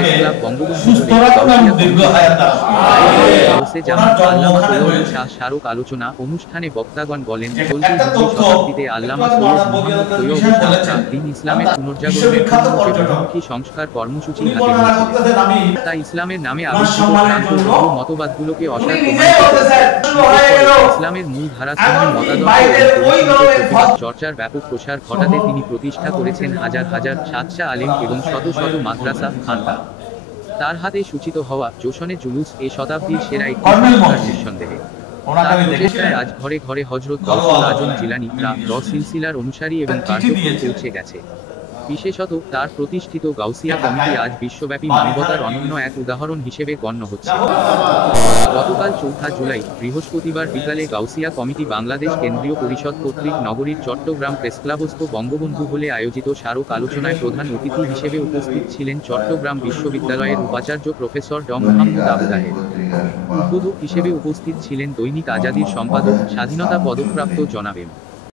Press club Bangabandhu স্মারক আলোচনা অনুষ্ঠানে বক্তাগণ বলেন, চলতি শতাব্দীতে আল্লামা সৈয়দ মুহাম্মদ তৈয়ব দিন ইসলামের পুনর্জাগরণের বহুমুখী সংস্কার কর্মসূচি হাতে নিয়েছিলেন। তা ইসলামের নামে আবিষ্কৃত ভ্রান্ত মতবাদগুলোকে অসার ইসলামের মূল ধারাসমূহ মতাদর্শ চর্চার ব্যাপক প্রসার ঘটাতে তিনি প্রতিষ্ঠা করেছেন হাজার হাজার সাতশা আলেম এবং শত শত মাদ্রাসা খানকা। তার হাতে সূচিত হওয়া জোশনে জুলুস এ শতাব্দীর সেরা একটি সংস্কার নিঃসন্দেহে। তার প্রচেষ্টায় আজ ঘরে ঘরে হযরত গাউসুল আজম জিলানী সিলসিলার অনুসারী এবং কার্যক্রম পৌঁছে গেছে। বিশেষত তার প্রতিষ্ঠিত গাউসিয়া কমিটি আজ বিশ্বব্যাপী মানবতার অনন্য এক উদাহরণ হিসেবে গণ্য হচ্ছে। গতকাল 4 জুলাই বৃহস্পতিবার বিকালে গাউসিয়া কমিটি বাংলাদেশ কেন্দ্রীয় পরিষদ কর্তৃক নগরীর চট্টগ্রাম প্রেসক্লাবস্থ বঙ্গবন্ধু হলে আয়োজিত স্মারক আলোচনায় প্রধান অতিথি হিসেবে উপস্থিত ছিলেন চট্টগ্রাম বিশ্ববিদ্যালয়ের উপাচার্য প্রফেসর ড মোহাম্মদ আবু তাহের। উদ্বোধক হিসেবে উপস্থিত ছিলেন দৈনিক আজাদীর সম্পাদক স্বাধীনতা পদকপ্রাপ্ত জনাব এম।